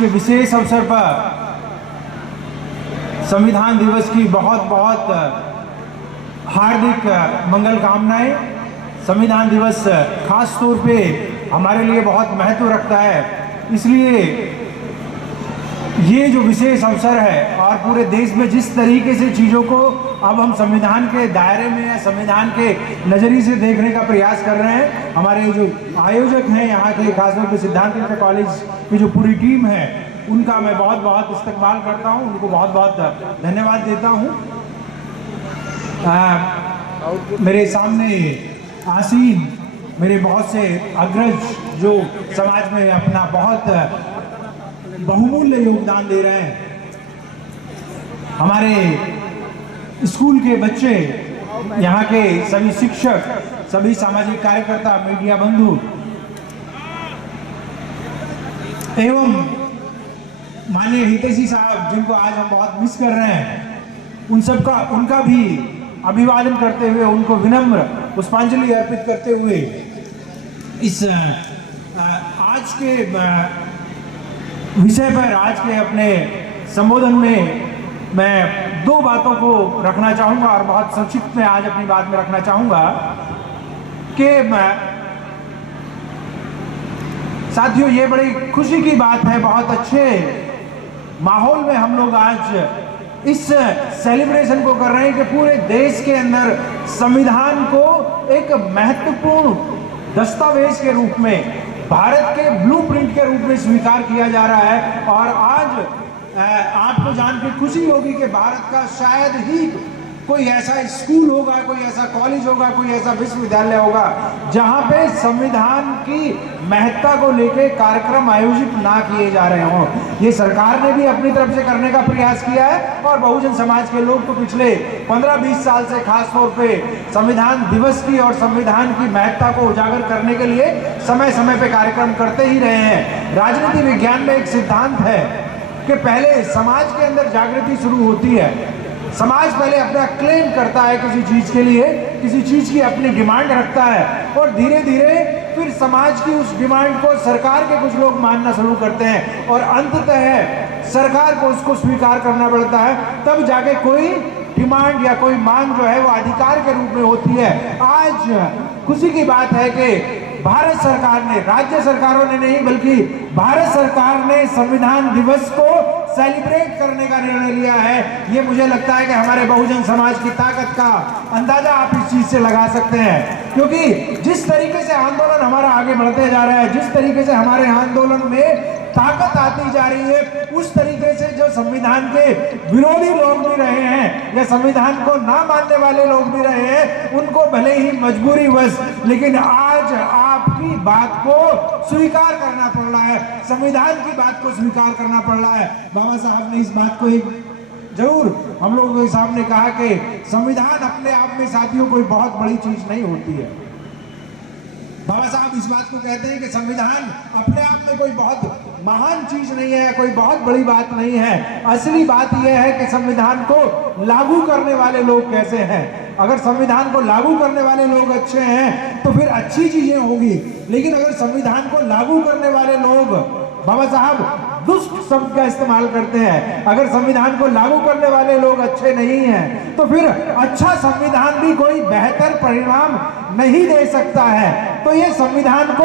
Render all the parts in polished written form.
के विशेष अवसर पर संविधान दिवस की बहुत बहुत हार्दिक मंगल कामनाएं। संविधान दिवस खास तौर पे हमारे लिए बहुत महत्व रखता है, इसलिए ये जो विशेष अवसर है और पूरे देश में जिस तरीके से चीज़ों को अब हम संविधान के दायरे में या संविधान के नज़रिए से देखने का प्रयास कर रहे हैं, हमारे जो आयोजक हैं यहाँ के, खासतौर पर सिद्धांत इंटर कॉलेज की जो पूरी टीम है, उनका मैं बहुत बहुत इस्तकबाल करता हूँ, उनको बहुत बहुत धन्यवाद देता हूँ। मेरे सामने आसीन मेरे बहुत से अग्रज जो समाज में अपना बहुत बहुमूल्य योगदान दे रहे हैं, हमारे स्कूल के बच्चे, यहाँ के सभी शिक्षक, सभी सामाजिक कार्यकर्ता, मीडिया बंधु एवं माननीय हितैषी साहब जिनको आज हम बहुत मिस कर रहे हैं, उनका भी अभिवादन करते हुए, उनको विनम्र पुष्पांजलि अर्पित करते हुए इस आज के विषय पर, आज के अपने संबोधन में मैं दो बातों को रखना चाहूँगा और बहुत संक्षिप्त में आज अपनी बात में रखना चाहूँगा कि साथियों, ये बड़ी खुशी की बात है, बहुत अच्छे माहौल में हम लोग आज इस सेलिब्रेशन को कर रहे हैं कि पूरे देश के अंदर संविधान को एक महत्वपूर्ण दस्तावेज के रूप में, भारत के ब्लूप्रिंट के रूप में स्वीकार किया जा रहा है। और आज आपको जान के खुशी होगी कि भारत का शायद ही कोई ऐसा स्कूल होगा, कोई ऐसा कॉलेज होगा, कोई ऐसा विश्वविद्यालय होगा जहां पे संविधान की महत्ता को लेके कार्यक्रम आयोजित ना किए जा रहे हों। ये सरकार ने भी अपनी तरफ से करने का प्रयास किया है और बहुजन समाज के लोग तो पिछले 15-20 साल से खास तौर पे संविधान दिवस की और संविधान की महत्ता को उजागर करने के लिए समय समय पे कार्यक्रम करते ही रहे हैं। राजनीति विज्ञान में एक सिद्धांत है कि पहले समाज के अंदर जागृति शुरू होती है, समाज पहले अपना क्लेम करता है किसी चीज के लिए, किसी चीज की अपनी डिमांड रखता है और धीरे धीरे फिर समाज की उस डिमांड को सरकार के कुछ लोग मानना शुरू करते हैं और अंततः सरकार को उसको स्वीकार करना पड़ता है, तब जाके कोई डिमांड या कोई मांग जो है वो अधिकार के रूप में होती है। आज खुशी की बात है कि भारत सरकार ने, राज्य सरकारों ने नहीं बल्कि भारत सरकार ने संविधान दिवस को सेलिब्रेट करने का निर्णय लिया है। ये मुझे लगता है कि हमारे बहुजन समाज की ताकत का अंदाजा आप इस चीज से लगा सकते हैं, क्योंकि जिस तरीके से आंदोलन हमारा आगे बढ़ते जा रहा है, जिस तरीके से हमारे आंदोलन में ताकत आती जा रही है, उस तरीके से जो संविधान के विरोधी लोग भी रहे हैं या संविधान को ना मानने वाले लोग भी रहे हैं, उनको भले ही मजबूरी वश, लेकिन आज आपकी बात को स्वीकार करना पड़ रहा है, संविधान की बात को स्वीकार करना पड़ रहा है। बाबा साहब ने इस बात को एक जरूर हम लोगों के सामने कहा कि संविधान अपने आप में साथियों कोई बहुत बड़ी चीज नहीं होती है। बाबा साहब इस बात को कहते हैं कि संविधान अपने आप में कोई बहुत महान चीज नहीं है, कोई बहुत बड़ी बात नहीं है। असली बात यह है कि संविधान को लागू करने वाले लोग कैसे हैं। अगर संविधान को लागू करने वाले लोग अच्छे हैं तो फिर अच्छी चीजें होगी, लेकिन अगर संविधान को लागू करने वाले लोग, बाबा साहब दुष्ट शब्द का इस्तेमाल करते हैं, अगर संविधान को लागू करने वाले लोग अच्छे नहीं हैं तो फिर अच्छा संविधान भी कोई बेहतर परिणाम नहीं दे सकता है। तो ये संविधान को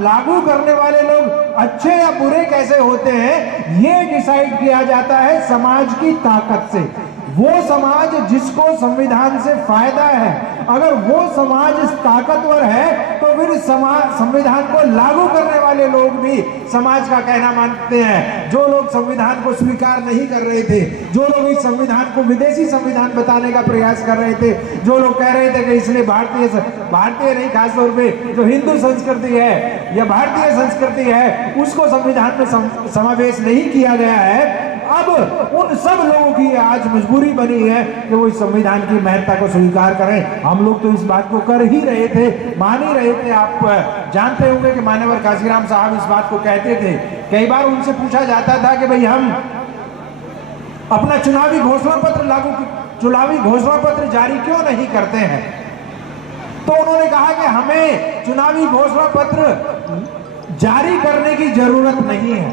लागू करने वाले लोग अच्छे या बुरे कैसे होते हैं, ये डिसाइड किया जाता है समाज की ताकत से। वो समाज जिसको संविधान से फायदा है, अगर वो समाज ताकतवर है तो फिर संविधान को लागू करने वाले लोग भी समाज का कहना मानते हैं। जो लोग संविधान को स्वीकार नहीं कर रहे थे, जो लोग इस संविधान को विदेशी संविधान बताने का प्रयास कर रहे थे, जो लोग कह रहे थे कि इसलिए भारतीय नहीं, खासतौर पे जो हिंदू संस्कृति है या भारतीय संस्कृति है उसको संविधान में समावेश नहीं किया गया है, अब उन सब लोगों की आज मजबूरी बनी है कि वो इस संविधान की महत्ता को स्वीकार करें। हम लोग तो इस बात को कर ही रहे थे, मान ही रहे थे। आप जानते होंगे कि मान्यवर काशीराम साहब इस बात को कहते थे। कई बार उनसे पूछा जाता था कि भाई हम अपना चुनावी घोषणा पत्र जारी क्यों नहीं करते हैं, तो उन्होंने कहा कि हमें चुनावी घोषणा पत्र जारी करने की जरूरत नहीं है,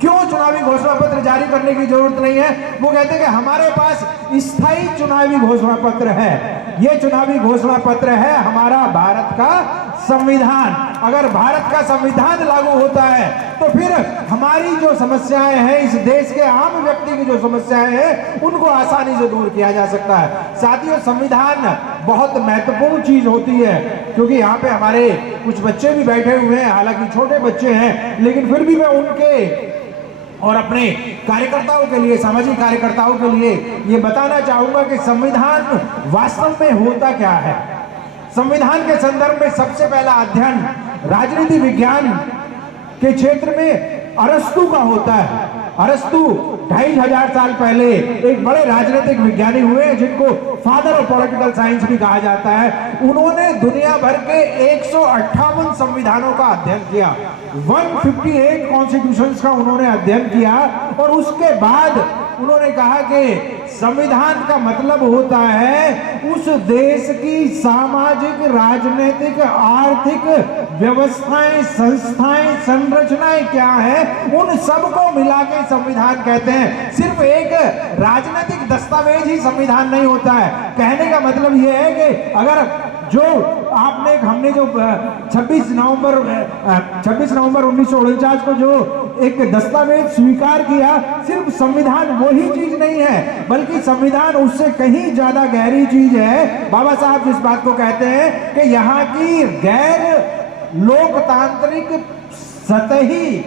क्यों चुनावी घोषणा पत्र जारी करने की जरूरत नहीं है? वो कहते हैं कि हमारे पास स्थायी चुनावी घोषणा पत्र है। ये चुनावी घोषणा पत्र है हमारा भारत का संविधान। अगर भारत का संविधान लागू होता है तो फिर हमारी जो समस्याएं हैं, इस देश के आम व्यक्ति की जो समस्याएं हैं, उनको आसानी से दूर किया जा सकता है। साथियों, संविधान बहुत महत्वपूर्ण चीज होती है, क्योंकि यहाँ पे हमारे कुछ बच्चे भी बैठे हुए हैं, हालांकि छोटे बच्चे हैं, लेकिन फिर भी मैं उनके और अपने कार्यकर्ताओं के लिए, सामाजिक कार्यकर्ताओं के लिए ये बताना चाहूंगा कि संविधान वास्तव में होता क्या है। संविधान के संदर्भ में सबसे पहला अध्ययन राजनीति विज्ञान के क्षेत्र में अरस्तु का होता है। अरस्तु 2500 साल पहले एक बड़े राजनीतिक विज्ञानी हुए, जिनको फादर ऑफ पॉलिटिकल साइंस भी कहा जाता है। उन्होंने दुनिया भर के 158 संविधानों का अध्ययन किया, 158 कॉन्स्टिट्यूशंस का उन्होंने अध्ययन किया, और उसके बाद उन्होंने कहा कि संविधान का मतलब होता है उस देश की सामाजिक, राजनीतिक, आर्थिक व्यवस्थाएं, संस्थाएं, संरचनाएं क्या है, उन सबको मिला के संविधान कहते हैं। सिर्फ एक राजनीतिक दस्तावेज ही संविधान नहीं होता है। कहने का मतलब यह है कि अगर जो हमने जो 26 नवंबर 1949 को जो एक दस्तावेज स्वीकार किया, सिर्फ संविधान वही चीज नहीं है, बल्कि संविधान उससे कहीं ज्यादा गहरी चीज है। बाबा साहब जिस बात को कहते हैं कि यहाँ की गैर लोकतांत्रिक सतही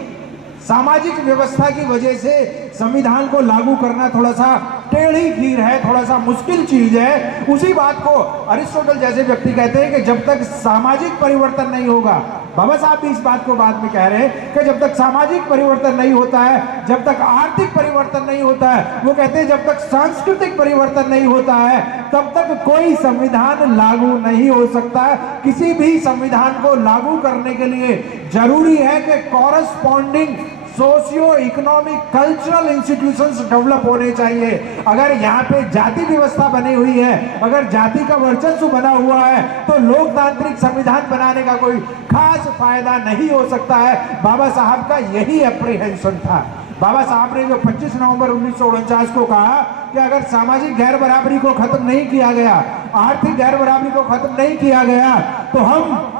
सामाजिक व्यवस्था की वजह से संविधान को लागू करना थोड़ा सा टेढ़ी खीर है, थोड़ा सा मुश्किल चीज है। उसी बात को अरिस्टोटल जैसे व्यक्ति कहते हैं कि जब तक सामाजिक परिवर्तन नहीं होगा, बाबा साहब भी इस बात को बाद में कह रहे हैं कि जब तक सामाजिक परिवर्तन नहीं होता है, जब तक आर्थिक परिवर्तन नहीं होता है, वो कहते हैं जब तक सांस्कृतिक परिवर्तन नहीं होता है, तब तक कोई संविधान लागू नहीं हो सकता। किसी भी संविधान को लागू करने के लिए जरूरी है कि corresponding socio economic cultural institutions develop होने चाहिए। अगर यहाँ पे जाति व्यवस्था बनी हुई है, अगर जाति का वर्चस्व बना हुआ है, तो लोकतांत्रिक संविधान बनाने का कोई खास फायदा नहीं हो सकता है। बाबा साहब का यही अप्रीहेंशन था। बाबा साहब ने जो 25 नवंबर 1949 को कहा कि अगर सामाजिक गैर बराबरी को खत्म नहीं किया गया, आर्थिक गैर बराबरी को खत्म नहीं किया गया, तो हम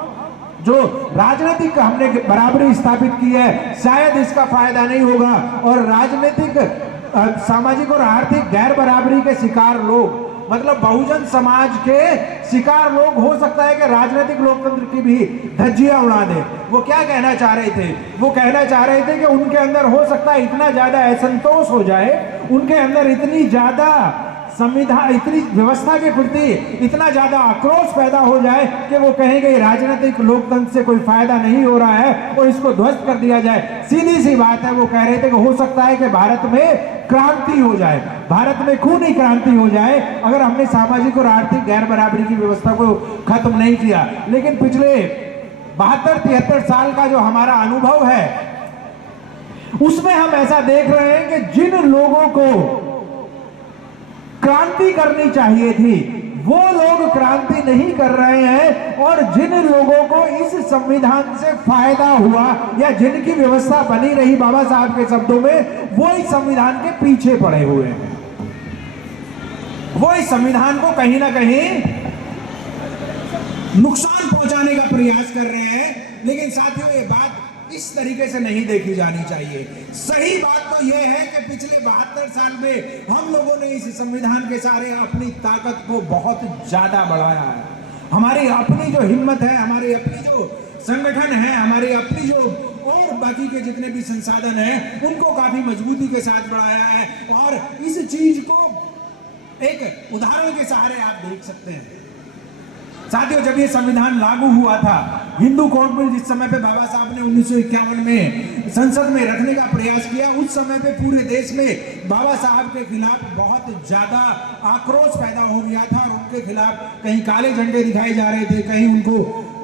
जो राजनीतिक हमने बराबरी स्थापित की है, शायद इसका फायदा नहीं होगा। और राजनीतिक, सामाजिक और आर्थिक गैर बराबरी के शिकार लोग, मतलब बहुजन समाज के शिकार लोग, हो सकता है कि राजनीतिक लोकतंत्र की भी धज्जियां उड़ा दे। वो क्या कहना चाह रहे थे? वो कहना चाह रहे थे कि उनके अंदर हो सकता है इतना ज्यादा असंतोष हो जाए, उनके अंदर इतनी ज्यादा संविधान, इतनी व्यवस्था के प्रति इतना ज्यादा आक्रोश पैदा हो जाए कि वो कहेंगे राजनीतिक लोकतंत्र से कोई फायदा नहीं हो रहा है और इसको ध्वस्त कर दिया जाए। सीधी सी बात है, वो कह रहे थे कि हो सकता है कि भारत में क्रांति हो जाए, भारत में खूनी क्रांति हो जाए, अगर हमने सामाजिक और आर्थिक गैर बराबरी की व्यवस्था को खत्म नहीं किया। लेकिन पिछले 72-73 साल का जो हमारा अनुभव है, उसमें हम ऐसा देख रहे हैं कि जिन लोगों को क्रांति करनी चाहिए थी, वो लोग क्रांति नहीं कर रहे हैं, और जिन लोगों को इस संविधान से फायदा हुआ या जिनकी व्यवस्था बनी रही, बाबा साहब के शब्दों में, वो इस संविधान के पीछे पड़े हुए हैं। वो इस संविधान को कहीं ना कहीं नुकसान पहुंचाने का प्रयास कर रहे हैं। लेकिन साथियों, ये बात इस तरीके से नहीं देखी जानी चाहिए। सही बात तो यह है कि पिछले 72 साल में हम लोगों ने इस संविधान के सारे अपनी ताकत को बहुत ज्यादा बढ़ाया है। हमारी अपनी जो हिम्मत है, हमारी अपनी जो संगठन है, हमारी अपनी जो और बाकी के जितने भी संसाधन हैं, उनको काफी मजबूती के साथ बढ़ाया है। और इस चीज को एक उदाहरण के सहारे आप देख सकते हैं। साथियों, जब ये संविधान लागू हुआ था, हिंदू कोड बिल जिस समय पे बाबा साहब ने 1951 में संसद में रखने का प्रयास किया, उस समय पे पूरे देश में बाबा साहब के खिलाफ बहुत ज्यादा आक्रोश पैदा हो गया था और उनके खिलाफ कहीं काले झंडे दिखाए जा रहे थे, कहीं उनको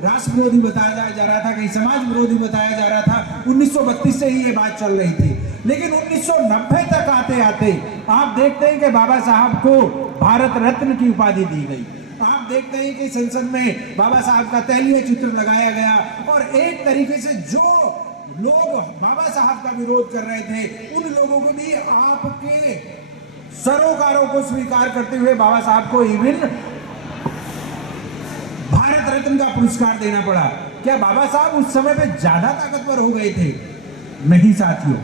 राष्ट्र विरोधी बताया जा रहा था, कहीं समाज विरोधी बताया जा रहा था। 1932 से ही ये बात चल रही थी। लेकिन 1990 तक आते आते आप देखते हैं कि बाबा साहब को भारत रत्न की उपाधि दी गई। आप देखते हैं कि संसद में बाबा साहब का तैलीय चित्र लगाया गया और एक तरीके से जो लोग बाबा साहब का विरोध कर रहे थे, उन लोगों को भी आपके सरोकारों को स्वीकार करते हुए बाबा साहब को इवन भारत रत्न का पुरस्कार देना पड़ा। क्या बाबा साहब उस समय पे ज्यादा ताकतवर हो गए थे? नहीं साथियों,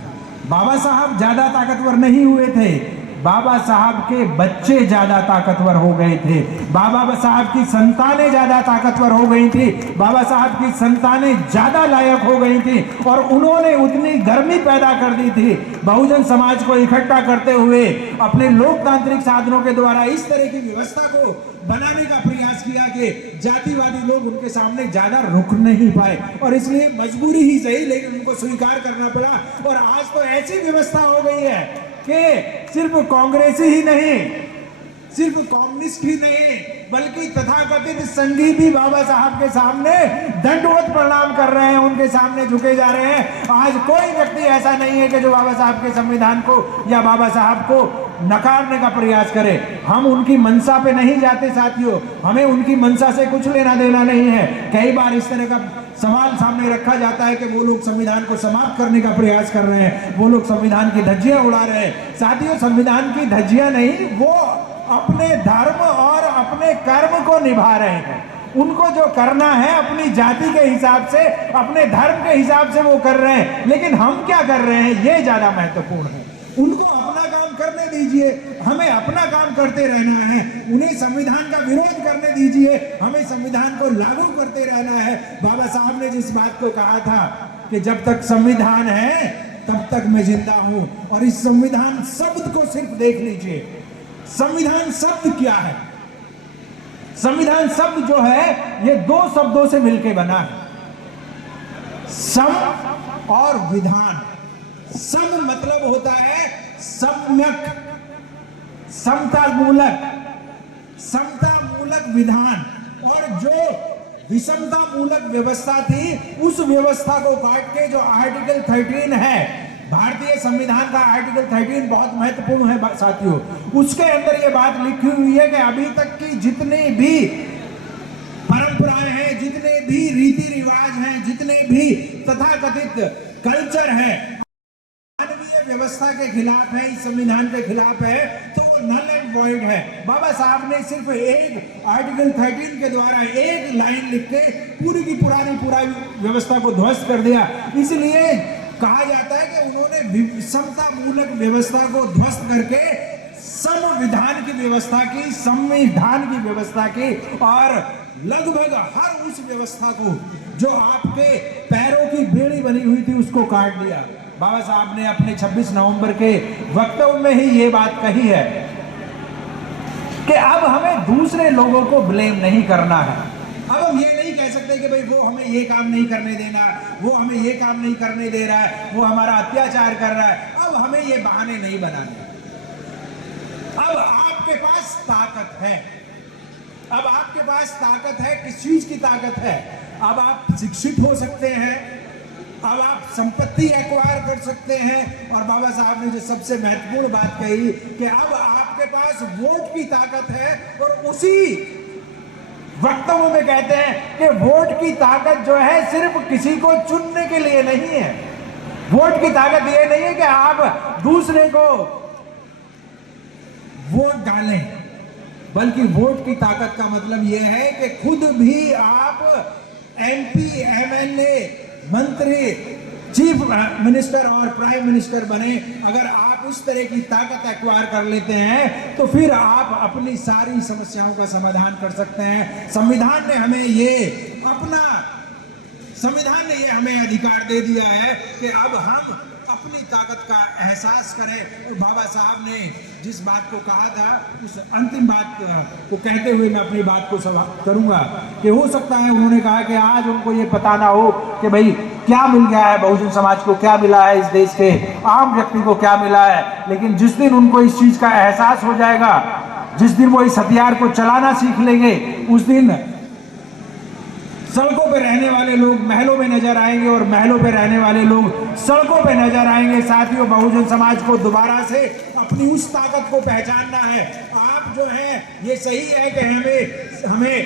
बाबा साहब ज्यादा ताकतवर नहीं हुए थे, बाबा साहब के बच्चे ज्यादा ताकतवर हो गए थे, बाबा साहब की संतानें ज्यादा ताकतवर हो गई थी, बाबा साहब की संतानें ज्यादा लायक हो गई थी और उन्होंने उतनी गर्मी पैदा कर दी थी। बहुजन समाज को इकट्ठा करते हुए अपने लोकतांत्रिक साधनों के द्वारा इस तरह की व्यवस्था को बनाने का प्रयास किया कि जातिवादी लोग उनके सामने ज्यादा रुक नहीं पाए और इसलिए मजबूरी ही सही लेकिन उनको स्वीकार करना पड़ा। और आज तो ऐसी व्यवस्था हो गई है कि सिर्फ कांग्रेसी ही नहीं, सिर्फ कम्युनिस्ट ही नहीं, बल्कि तथाकथित संघी भी बाबा साहब के सामने दंडवत प्रणाम कर रहे हैं, उनके सामने झुके जा रहे हैं। आज कोई व्यक्ति ऐसा नहीं है कि जो बाबा साहब के संविधान को या बाबा साहब को नकारने का प्रयास करे। हम उनकी मंशा पे नहीं जाते साथियों, हमें उनकी मंशा से कुछ लेना देना नहीं है। कई बार इस तरह का सवाल सामने रखा जाता है कि वो लोग संविधान को समाप्त करने का प्रयास कर रहे हैं, वो लोग संविधान की धज्जियां उड़ा रहे हैं। साथियों, संविधान की धज्जियां नहीं, वो अपने धर्म और अपने कर्म को निभा रहे हैं। उनको जो करना है अपनी जाति के हिसाब से, अपने धर्म के हिसाब से वो कर रहे हैं, लेकिन हम क्या कर रहे हैं ये ज्यादा महत्वपूर्ण है। उनको अपना काम करने दीजिए, हमें अपना काम करते रहना है। उन्हें संविधान का विरोध करने दीजिए, हमें संविधान को लागू करते रहना है। बाबा साहब ने जिस बात को कहा था कि जब तक संविधान है तब तक मैं जिंदा हूं, और इस संविधान शब्द को सिर्फ देख लीजिए। संविधान शब्द क्या है? संविधान शब्द जो है ये दो शब्दों से मिलकर बना है, सम और विधान। सम मतलब होता है सम्यक, समता मूलक, समता मूलक विधान, और जो विषमता मूलक व्यवस्था थी उस व्यवस्था को काट के जो आर्टिकल 13 है, भारतीय संविधान का आर्टिकल 13 बहुत महत्वपूर्ण है साथियों। उसके अंदर ये बात लिखी हुई है कि अभी तक की जितने भी परंपराएं हैं, जितने भी रीति रिवाज हैं, जितने भी तथाकथित कल्चर है, मानवीय व्यवस्था के खिलाफ है, इस संविधान के खिलाफ है, तो वो नल एंड वॉइड है। बाबा साहब ने सिर्फ एक आर्टिकल 13 के द्वारा एक लाइन लिख के पूरी की पुरानी व्यवस्था को ध्वस्त कर दिया। इसलिए कहा जाता है कि उन्होंने विषमता मूलक व्यवस्था को ध्वस्त करके संविधान की व्यवस्था की, संविधान की व्यवस्था की, और लगभग हर उस व्यवस्था को जो आपके पैरों की बेड़ी बनी हुई थी उसको काट दिया। बाबा साहब ने अपने 26 नवंबर के वक्तव्य में ही ये बात कही है कि अब हमें दूसरे लोगों को ब्लेम नहीं करना है। अब हम ये नहीं कह सकते कि भाई वो हमें ये काम नहीं करने देना, वो हमें ये काम नहीं करने दे रहा है, वो हमारा अत्याचार कर रहा है। अब हमें ये बहाने नहीं बनाने। अब आपके पास ताकत है, अब आपके पास ताकत है। किस चीज की ताकत है? अब आप शिक्षित हो सकते हैं, अब आप संपत्ति एक्वायर कर सकते हैं, और बाबा साहब ने जो सबसे महत्वपूर्ण बात कही कि अब आपके पास वोट की ताकत है। और उसी वक्तव्यों में कहते हैं कि वोट की ताकत जो है सिर्फ किसी को चुनने के लिए नहीं है। वोट की ताकत ये नहीं है कि आप दूसरे को वोट डालें, बल्कि वोट की ताकत का मतलब यह है कि खुद भी आप MP, MLA, मंत्री, चीफ मिनिस्टर और प्राइम मिनिस्टर बने। अगर आप उस तरह की ताकत एक्वायर कर लेते हैं तो फिर आप अपनी सारी समस्याओं का समाधान कर सकते हैं। संविधान ने हमें हमें अधिकार दे दिया है कि अब हम अपनी ताकत का एहसास करें। और बाबा साहब ने जिस बात को कहा था, उस अंतिम बात को कहते हुए मैं अपनी बात को समाप्त करूंगा कि हो सकता है उन्होंने कहा कि आज उनको ये पता ना हो कि भाई क्या मिल गया है, बहुजन समाज को क्या मिला है, इस देश के आम व्यक्ति को क्या मिला है, लेकिन जिस दिन उनको इस चीज का एहसास हो जाएगा, जिस दिन वो इस हथियार को चलाना सीख लेंगे, उस दिन सड़कों पे रहने वाले लोग महलों में नजर आएंगे और महलों पे रहने वाले लोग सड़कों पे नजर आएंगे। साथियों, बहुजन समाज को दोबारा से अपनी उस ताकत को पहचानना है। आप जो है, ये सही है कि हमें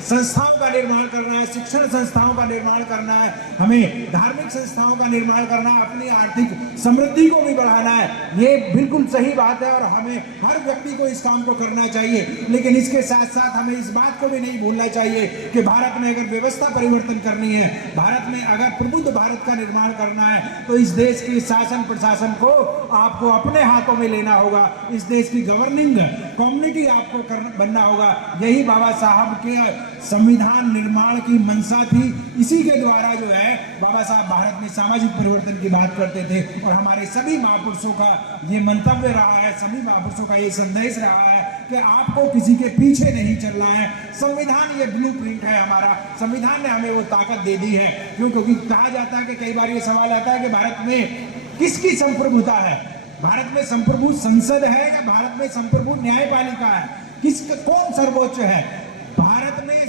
संस्थाओं का निर्माण करना है, शिक्षण संस्थाओं का निर्माण करना है, हमें धार्मिक संस्थाओं का निर्माण करना है, अपनी आर्थिक समृद्धि को भी बढ़ाना है। ये बिल्कुल सही बात है और हमें हर व्यक्ति को इस काम को करना चाहिए। लेकिन इसके साथ साथ हमें इस बात को भी नहीं भूलना चाहिए कि भारत में अगर व्यवस्था परिवर्तन करनी है, भारत में अगर प्रबुद्ध भारत का निर्माण करना है, तो इस देश के शासन प्रशासन को आपको अपने हाथों में लेना होगा। इस देश की गवर्निंग कम्युनिटी आपको बनना होगा। यही बाबा साहब के संविधान निर्माण की मंशा थी। इसी के द्वारा जो है बाबा साहब भारत में सामाजिक परिवर्तन की बात करते थे और हमारे सभी महापुरुषों का ये मंतव्य रहा है, सभी महापुरुषों का ये संदेश रहा है कि आपको किसी के पीछे नहीं चलना है। संविधान ये ब्लूप्रिंट है हमारा, संविधान ने हमें वो ताकत दे दी है। क्योंकि कहा जाता है कि कई बार ये सवाल आता है कि भारत में किसकी संप्रभुता है, भारत में संप्रभु संसद है या भारत में संप्रभु न्यायपालिका है, कौन सर्वोच्च है? भारत में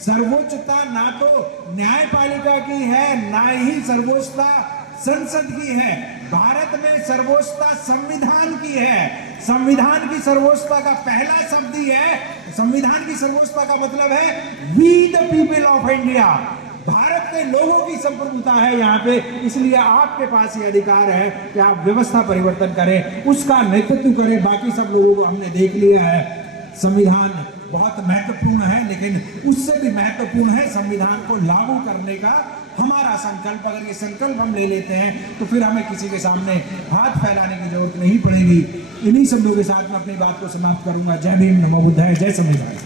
सर्वोच्चता ना तो न्यायपालिका की है, ना ही सर्वोच्चता संसद की है। भारत में सर्वोच्चता संविधान की है। संविधान की सर्वोच्चता का पहला शब्द ही है, संविधान की सर्वोच्चता का मतलब है we the people of India. भारत के लोगों की संप्रभुता है यहाँ पे, इसलिए आपके पास ये अधिकार है कि आप व्यवस्था परिवर्तन करें, उसका नेतृत्व करें। बाकी सब लोगों को हमने देख लिया है। संविधान बहुत महत्वपूर्ण है, लेकिन उससे भी महत्वपूर्ण है संविधान को लागू करने का हमारा संकल्प। अगर ये संकल्प हम ले लेते हैं तो फिर हमें किसी के सामने हाथ फैलाने की जरूरत नहीं पड़ेगी। इन्हीं शब्दों के साथ मैं अपनी बात को समाप्त करूंगा। जय भीम, नमो बुद्धाय, जय संविधान।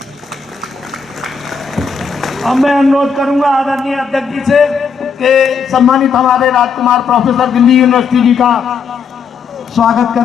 अब मैं अनुरोध करूंगा आदरणीय अध्यक्ष जी से कि सम्मानित हमारे राजकुमार प्रोफेसर दिल्ली यूनिवर्सिटी जी का स्वागत करें।